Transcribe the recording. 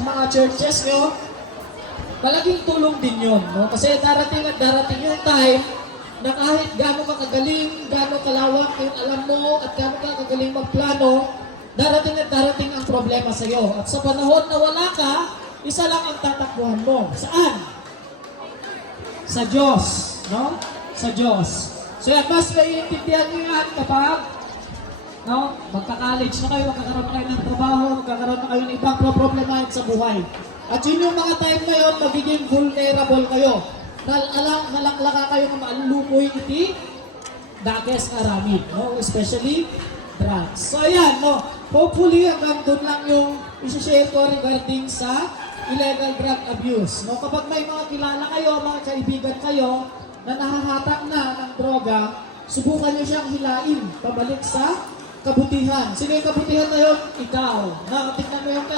mga churches nyo, malaking tulong din yun, no? Kasi darating at darating yung time na kahit gaano ka kagaling, gaano kalawak yung alam mo, at gaano ka kagaling magplano, darating at darating ang problema sa iyo. At sa panahon na wala ka, isa lang ang tatakbuhan mo. Saan? Sa Diyos, no? Sa Diyos. So yan, mas maiintindihan nyo yan kapag magka-college na kayo, magkakaroon na kayo ng trabaho, magkakaroon na kayo ng ibang problemahin sa buhay. At yun yung mga time na yun, magiging vulnerable kayo. Nalaklaka kayo na malulukoy iti, dakes aramid, no? Especially drugs. So ayan, no? Hopefully hanggang doon lang yung isi-share ko regarding sa illegal drug abuse. No? Kapag may mga kilala kayo, mga kaibigan kayo, na nahahatak na ng droga, subukan nyo siyang hilain, pabalik sa kabutihan. Sino yung kabutihan na yun? Ikaw. Tignan mo yung